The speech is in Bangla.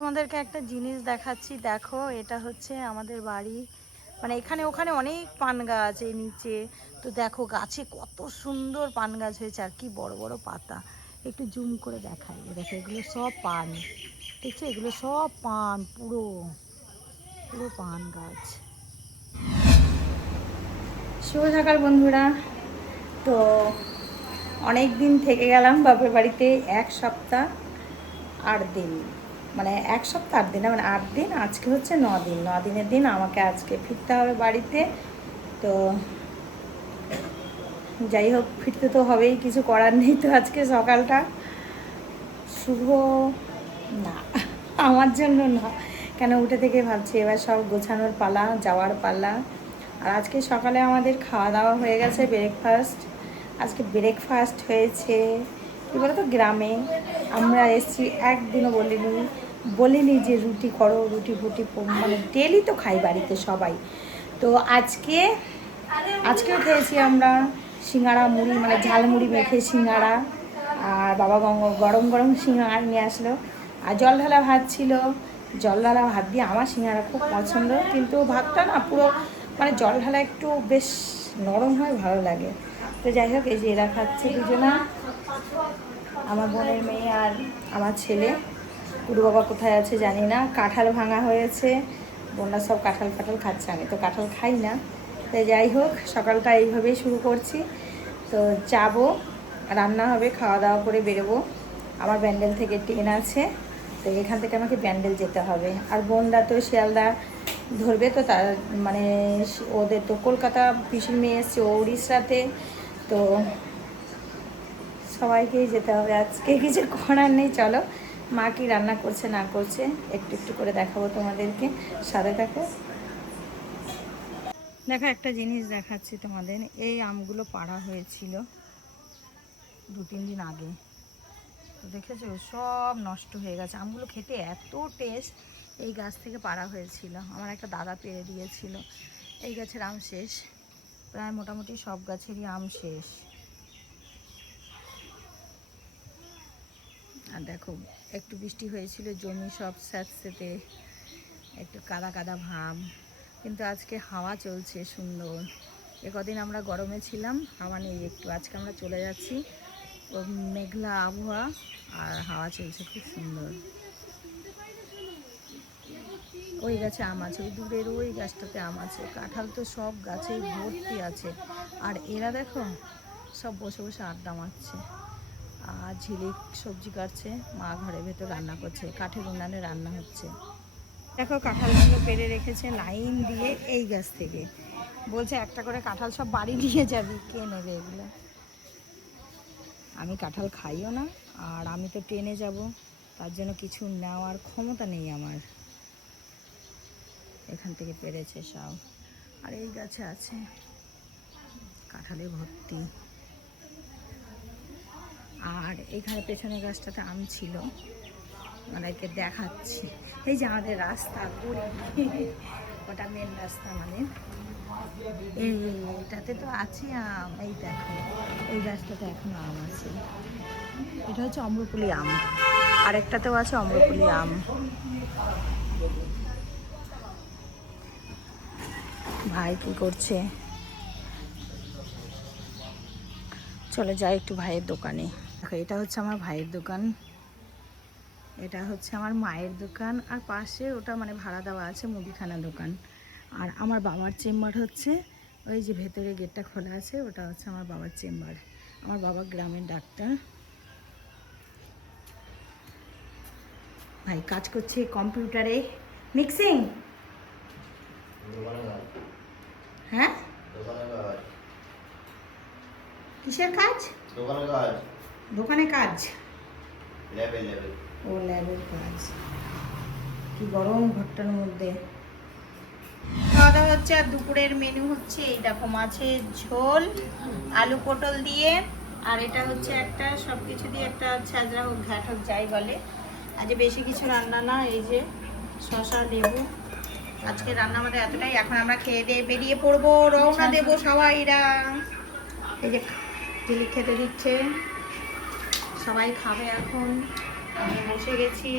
তোমাদেরকে একটা জিনিস দেখাচ্ছি, দেখো এটা হচ্ছে আমাদের বাড়ি। মানে এখানে ওখানে অনেক পান গাছ এই নিচে, তো দেখো গাছে কত সুন্দর পান গাছ হয়েছে আর কি বড় বড় পাতা। একটু জুম করে দেখাই, দেখো এগুলো সব পান, দেখছো এগুলো সব পান, পুরো পুরো পান গাছ। শুভ সকাল বন্ধুরা। তো অনেক দিন থেকে গেলাম বাপের বাড়িতে, 1 সপ্তাহ 8 দিন, মানে 1 সপ্তাহ 8 দিন না, মানে 8 দিন, আজকে হচ্ছে 9 দিন। 9 দিনের দিন আমাকে আজকে ফিরতে হবে বাড়িতে। তো যাই হোক, ফিরতে তো হবেই, কিছু করার নেই। তো আজকে সকালটা শুভ না, আমার জন্য না, কেন উঠে থেকে ভাবছি এবার সব গোছানোর পালা, যাওয়ার পালা। আর আজকে সকালে আমাদের খাওয়া দাওয়া হয়ে গেছে, ব্রেকফাস্ট। আজকে ব্রেকফাস্ট হয়েছে কী বলতো, গ্রামে আমরা এসছি, একদিনও বলিনি যে রুটি করো, রুটি ফুটি, মানে ডেলি তো খাই বাড়িতে সবাই। তো আজকেও খেয়েছি আমরা সিঙ্গাড়া মুড়ি, মানে ঝালমুড়ি মেখে সিঙ্গাড়া। আর বাবা গরম গরম সিঙ্গাড়া নিয়ে আসলো। আর জল ঢালা ভাত ছিল, জল ঢালা ভাত দিয়ে আমার সিঙ্গাড়া খুব পছন্দ, কিন্তু ভাতটা না পুরো, মানে জল ঢালা একটু বেশ নরম হয়, ভালো লাগে। তো যাই হোক, এই যে এরা খাচ্ছে দুজনা, আমার বোনের মেয়ে আর আমার ছেলে। পুরো বাবা কোথায় আছে জানি না। কাঁঠাল ভাঙা হয়েছে, বোনরা সব কাঁঠাল খাচ্ছে, আমি তো কাঁঠাল খাই না। তো যাই হোক, সকালটা এইভাবেই শুরু করছি। তো যাবো, রান্না হবে, খাওয়া দাওয়া করে বেরোবো। আমার ব্যান্ডেল থেকে ট্রেন আছে, তো এখান থেকে আমাকে ব্যান্ডেল যেতে হবে। আর বোনরা তো শিয়ালদা ধরবে, তো তার মানে ওদের তো কলকাতা পিসির মেয়ে এসছে, ও উড়িষ্যাতে। তো সবাইকেই যেতে হবে আজকে, কিছু করার নেই। চলো, মা কি রান্না করছে না করছে একটু একটু করে দেখাবো তোমাদেরকে, সাথে থাকো। দেখো একটা জিনিস দেখাচ্ছি তোমাদের, এই আমগুলো পাড়া হয়েছিল 2-3 দিন আগে, তো দেখেছো সব নষ্ট হয়ে গেছে। আমগুলো খেতে এত টেস্ট, এই গাছ থেকে পাড়া হয়েছিল, আমার একটা দাদা পেড়ে দিয়েছিল। এই গাছের আম শেষ, প্রায় মোটামুটি সব গাছেরই আম শেষ। আর দেখো, একটু বৃষ্টি হয়েছিল, জমি সব স্যাঁতসেঁতে, একটু কাদা কাদা ভাব, কিন্তু আজকে হাওয়া চলছে সুন্দর। কদিন আমরা গরমে ছিলাম, হাওয়া নেই একটু, আজকে আমরা চলে যাচ্ছি, ও মেঘলা আবহাওয়া আর হাওয়া চলছে খুব সুন্দর। ওই গাছে আম আছে, ওই দূরের ওই গাছটাতে আম আছে, কাঁঠাল তো সব গাছেই ভর্তি আছে। আর এরা দেখো সব বসে বসে আড্ডা মারছে। আর ঝিলিক সবজি কাটছে, মা ঘরের ভেতর রান্না করছে, কাঠের উনানে রান্না হচ্ছে। দেখো কাঁঠালগুলো পেড়ে রেখেছে লাইন দিয়ে এই গাছ থেকে, বলছে একটা করে কাঁঠাল সব বাড়ি নিয়ে যাবি, কে নেবে এগুলো। আমি কাঁঠাল খাইও না, আর আমি তো ট্রেনে যাব, তার জন্য কিছু নেওয়ার ক্ষমতা নেই আমার। এখান থেকে পেরেছে সব, আর এই গাছে আছে কাঁঠালে ভর্তি। আর এখানে পেছনের গাছটাতে আম ছিল, ওনাকে দেখাচ্ছি। এই যে আমাদের রাস্তা, ওটা মেন রাস্তা আমাদের, এইটাতে তো আছে আম। এই দেখো, এই গাছটাতে এখনো আম আছে, এটা হচ্ছে অম্রকুলি আম, আরেকটাতেও আছে অম্রকুলি আম। ভাই কি করছে, চলে যাই একটু ভাইয়ের দোকানে। দেখো এটা হচ্ছে আমার ভাইয়ের দোকান, এটা হচ্ছে আমার মায়ের দোকান, আর পাশে ওটা মানে ভাড়া দেওয়া আছে মুদিখানা দোকান। আর আমার বাবার চেম্বার হচ্ছে ওই যে ভেতরে গেটটা খোলা আছে, ওটা হচ্ছে আমার বাবার চেম্বার। আমার বাবা গ্রামের ডাক্তার। ভাই কাজ করছে কম্পিউটারে, মিক্সিং। হ্যাঁ, কিসের কাজ? দোকানে কাজ, ও ল্যাবের কাজ। কি গরম ঘরটার মধ্যে। খাওয়া দাওয়া হচ্ছে, আর দুপুরের মেনু হচ্ছে এই দেখো, মাছের ঝোল আলু পটল দিয়ে, আর এটা হচ্ছে একটা সব কিছু দিয়ে একটা ছ্যাঁচড়া হোক ঘ্যাট হোক যাই বলে। আজ বেশি কিছু রান্না না, এই যে শসা লেবু, আজকে রান্না আমাদের এতটাই। এখন আমরা খেয়ে দিয়ে বেরিয়ে পড়বো, রওনা দেবো সবাইরা। এই যে ঝিলি খেতে দিচ্ছে, সবাই খাবে এখন, আমি বসে গেছি।